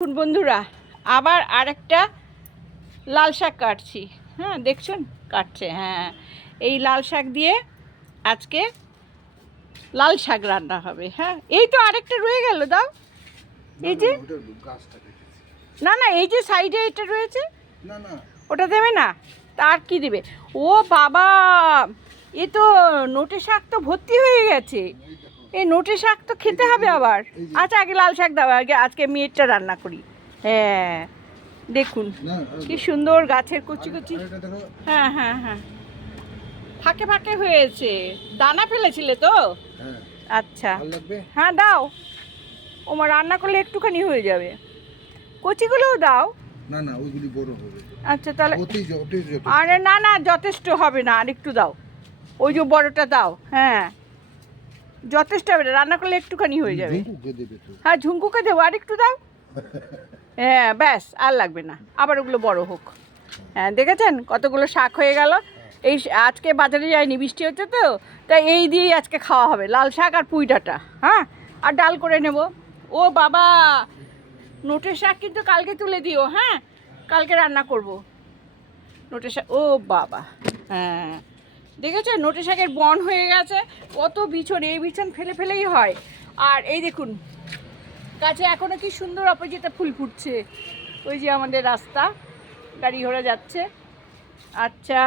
দেখুন বন্ধুরা আবার আরেকটা লাল শাক কাটছি। হ্যাঁ দেখছুন? কাটছে হ্যাঁ। এই লাল শাক দিয়ে আজকে লাল শাক রান্না হবে হ্যাঁ। এই তো আরেকটা রয়ে গেল দাও। এই যে? না না এই যে সাইডে এটা রয়েছে? ওটা দেবে না? তার কি দেবে? ও বাবা! এ তো নোটে শাক তো ভর্তি হয়ে গেছে। এই নোটে শাক তো খেতে হবে আবার। আচ্ছা আগে লাল শাক দাও আগে আজকে মেয়েরটা রান্না করি। হ্যাঁ দেখুন কি সুন্দর গাছের কচি কচি। হ্যাঁ হ্যাঁ হ্যাঁ। ফাঁকে ফাঁকে হয়েছে। দানা ফেলেছিলে তো? হ্যাঁ। আচ্ছা। হ্যাঁ দাও। ওমা রান্না করলে একটুখানি হয়ে যাবে। কচিগুলোও দাও। না না ওইগুলি বড় হবে। আচ্ছা তাহলে আরে না না যথেষ্ট হবে না। আর একটু দাও। ওই যে বড়টা দাও। হ্যাঁ। যথেষ্ট হবে রান্না করলে একটুখানি হয়ে যাবে। হ্যাঁ ঝুমকুকে দেবো আর একটু দাও। হ্যাঁ ব্যাস আর লাগবে না। আবার ওগুলো বড় হোক। হ্যাঁ দেখেছেন কতগুলো শাক হয়ে গেল? এই আজকে বাজারে যায়নি বৃষ্টি হচ্ছে তো তাই এই দিয়েই আজকে খাওয়া হবে লাল শাক আর পুঁই ডাঁটা হ্যাঁ আর ডাল করে নেব। ও বাবা নোটের শাক কিন্তু কালকে তুলে দিও হ্যাঁ? কালকে রান্না করব। নোটের শাক ও বাবা হ্যাঁ। দেখেছ? নোটে শাকের বন হয়ে গেছে। কত বিছন, এই বিছন ফেলে ফেলেই হয়। আর এই দেখুন, গাছে এখনও কি সুন্দর অপরাজিতা ফুল ফুটছে। ওই যে আমাদের রাস্তা, গাড়ি ঘোড়া যাচ্ছে। আচ্ছা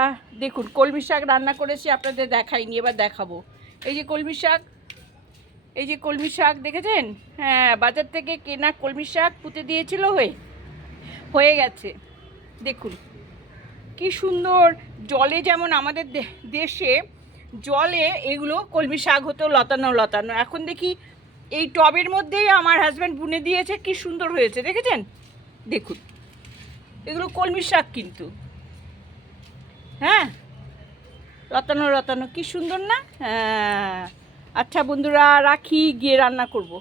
দেখুন, কলমি শাক রান্না করেছি, আপনাদের দেখাইনি, এবার দেখাবো। এই যে কলমি শাক, এই যে কলমি শাক, দেখেছেন? হ্যাঁ বাজার থেকে কেনা কলমি শাক পুঁতে দিয়েছিল হয়ে হয়ে গেছে। দেখুন কি সুন্দর জলে যেমন আমাদের দেশে জলে এগুলো কলমি শাক হতো, লতানো লতানো। এখন দেখি এই টবের মধ্যেই আমার হাজব্যান্ড বুনে দিয়েছে, কি সুন্দর হয়েছে, দেখেছেন? দেখুন, এগুলো কলমি শাক কিন্তু। হ্যাঁ? লতানো লতানো, কি সুন্দর না? হ্যাঁ। আচ্ছা বন্ধুরা, রাখি, গিয়ে রান্না করব।